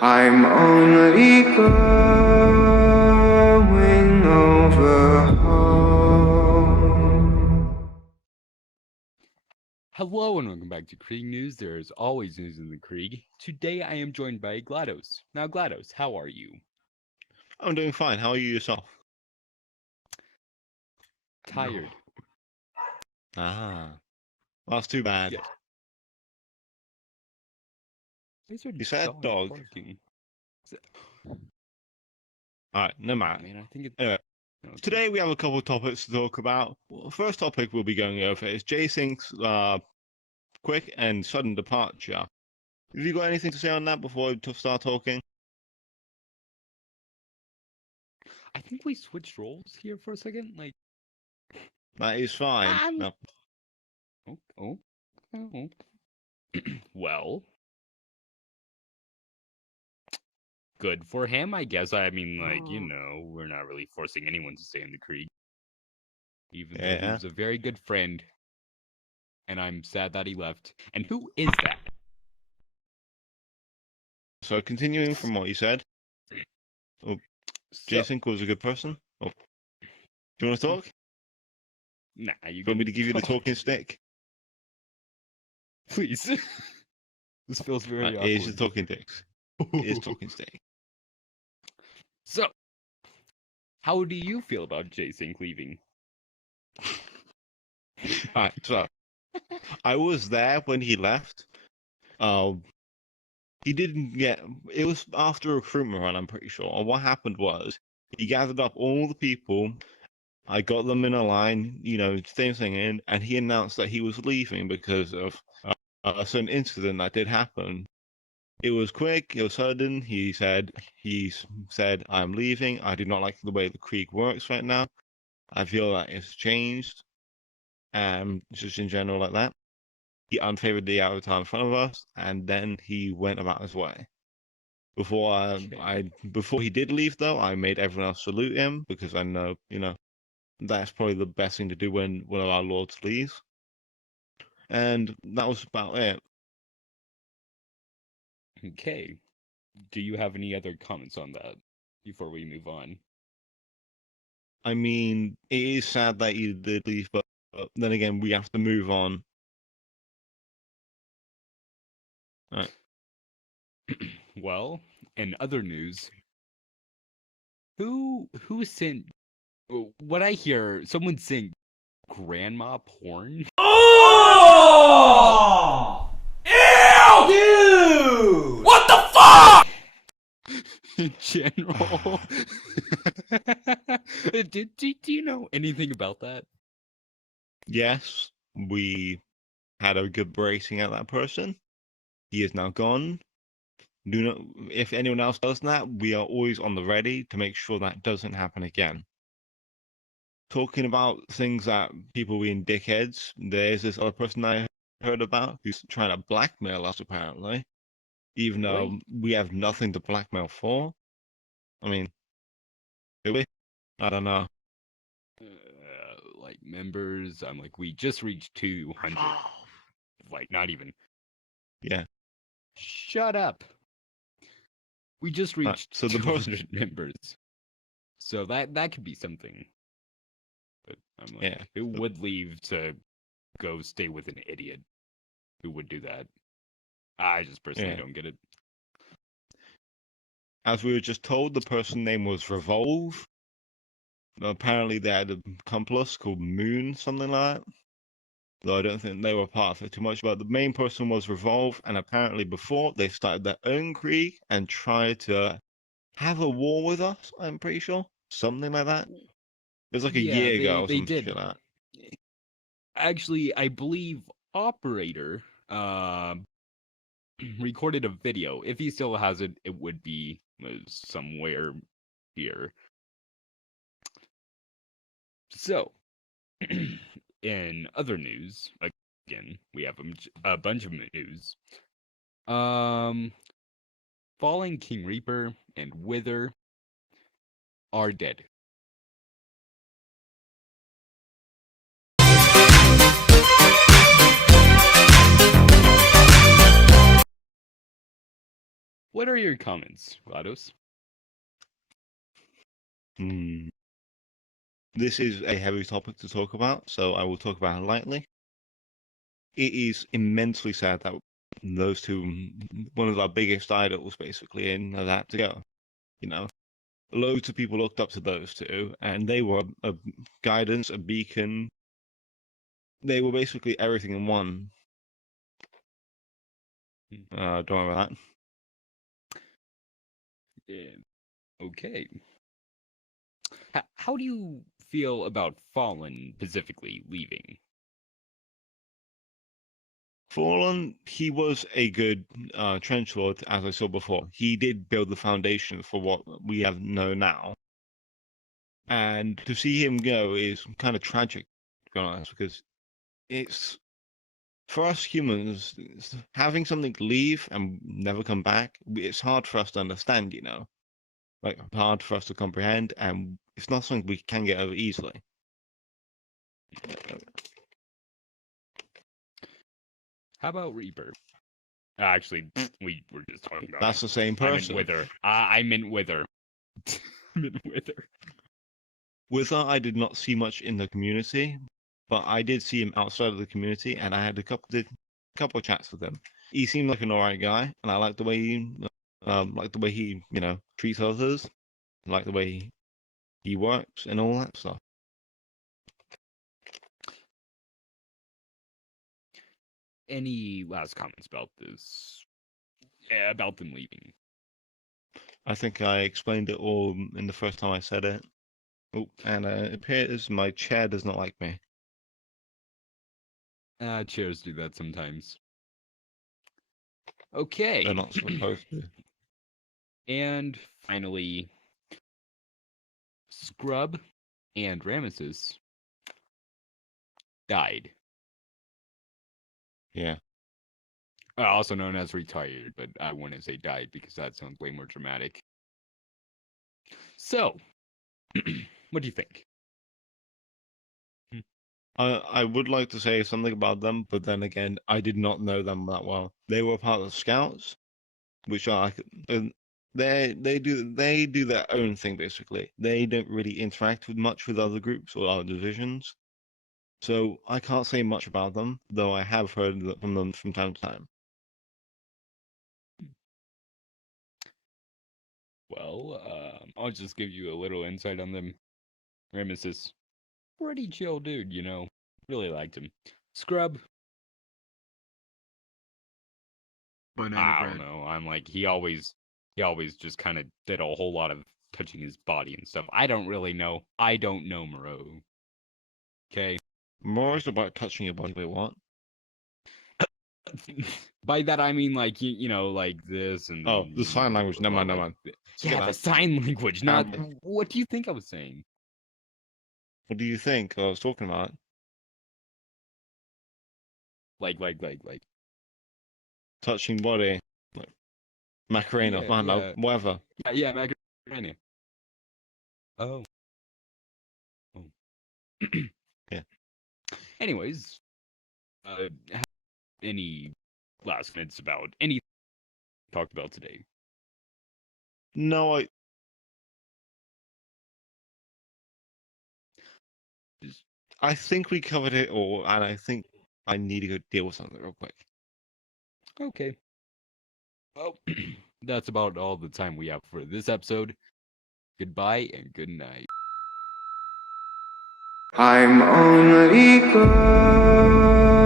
I'm only going over home. Hello and welcome back to Krieg News. There is always news in the Krieg. Today I am joined by GLaDOS. Now GLaDOS, how are you? I'm doing fine. How are you yourself? Tired. Ah, well, that's too bad. Yes. You said dog. Barking. Alright, no I matter. mean, I think it's... Anyway, No, it's today we have a couple of topics to talk about. Well, first topic we'll be going over is J-Sync's quick and sudden departure. Have you got anything to say on that before we start talking? I think we switched roles here for a second. Like, That is fine. No. Oh. Well, good for him, I guess. I mean, like, you know, we're not really forcing anyone to stay in the Krieg. Even though he was a very good friend. And I'm sad that he left. And who is that? So continuing from what you said, J-Sync was a good person. Oh. Do you want to talk? Nah, you want me to give you the talking stick? Please. This feels very awkward. It is the talking sticks. It is talking stick. So, how do you feel about J-Sync leaving? Alright, so I was there when he left. He didn't get. It was after a recruitment run, I'm pretty sure. And what happened was he gathered up all the people. I got them in a line, you know, same thing, and he announced that he was leaving because of a certain incident that did happen. It was quick. It was sudden. He said, "I'm leaving. I do not like the way the Krieg works right now. I feel that it's changed." Just in general like that. He unfavored the avatar in front of us, and then he went about his way. Before he did leave, though, I made everyone else salute him because I know, you know, that's probably the best thing to do when one of our lords leaves. And that was about it. Okay. Do you have any other comments on that before we move on? I mean, it is sad that he did leave, but then again, we have to move on. Right. Well, in other news, who sent? What I hear, someone sent grandma porn. Oh! Ew! Dude! What the fuck? In general, do you know anything about that? Yes, we had a good bracing at that person. He is now gone. Do not. If anyone else does that, we are always on the ready to make sure that doesn't happen again. Talking about things that people being dickheads, there's this other person I heard about who's trying to blackmail us, apparently. Even though we have nothing to blackmail for. I mean, do we? I don't know. Like members, I'm like, we just reached 200. Like, not even. Yeah. Shut up. We just reached so the 200 members. So that could be something. But I'm like, yeah. Who would leave to go stay with an idiot? Who would do that? I just personally don't get it. As we were just told, the person name was Revolve. Apparently they had a accomplice called Moon, something like that. Though I don't think they were part of it too much. But the main person was Revolve, and apparently before they started their own Krieg and tried to have a war with us, I'm pretty sure. Something like that. It was like a year ago or something like that. Actually, I believe Operator recorded a video. If he still has it, it would be somewhere here. So, in other news, again, we have a bunch of news. Falling King Reaper and Wither are dead. What are your comments, GLaDOS? This is a heavy topic to talk about, so I will talk about it lightly. It is immensely sad that those two, one of our biggest idols, basically, in that to go. You know, loads of people looked up to those two, and they were a guidance, a beacon. They were basically everything in one. Don't worry about that. Yeah. Okay. How do you feel about Fallen specifically leaving? Fallen, he was a good trench lord, as I saw before. He did build the foundation for what we have known now. And to see him go is kind of tragic, to be honest, because it's, for us humans, having something leave and never come back, it's hard for us to understand, you know? Like, hard for us to comprehend, and it's not something we can get over easily. How about Reaper? Actually, we were just talking about That's him. the same person. I meant Wither. I meant Wither. I meant Wither. Wither, I did not see much in the community, but I did see him outside of the community, and I had a couple of chats with him. He seemed like an alright guy, and I like the way he, you know, treats others, like the way he works and all that stuff. Any last comments about this? About them leaving? I think I explained it all in the first time I said it. Oh, and it appears my chair does not like me. Chairs do that sometimes. Okay. They're not supposed to. And finally, Scrub and Ramesses died. Yeah. Also known as retired, but I wouldn't say died because that sounds way more dramatic. So, what do you think? I would like to say something about them, but then again, I did not know them that well. They were part of the Scouts, which are they do their own thing basically. They don't really interact with much with other groups or other divisions, so I can't say much about them. Though I have heard from them from time to time. Well, I'll just give you a little insight on them. Ramesses, pretty chill dude, you know. Really liked him. Scrub, I don't know. I'm like he always just kind of did a whole lot of touching his body and stuff. I don't really know. I don't know Moreau. Okay. More is about touching your body. Wait, what? By that I mean like you know like this and Oh, the sign language. Never mind, never mind. Yeah, the sign language. Not what do you think I was saying? What do you think I was talking about? Like. Touching body, like Macarena. Yeah, No, whatever. Yeah, Macarena. Oh. Yeah. Anyways, any last minutes about anything we talked about today? No, I think we covered it all, and I think I need to go deal with something real quick. Okay. Well, that's about all the time we have for this episode. Goodbye and good night. I'm only good.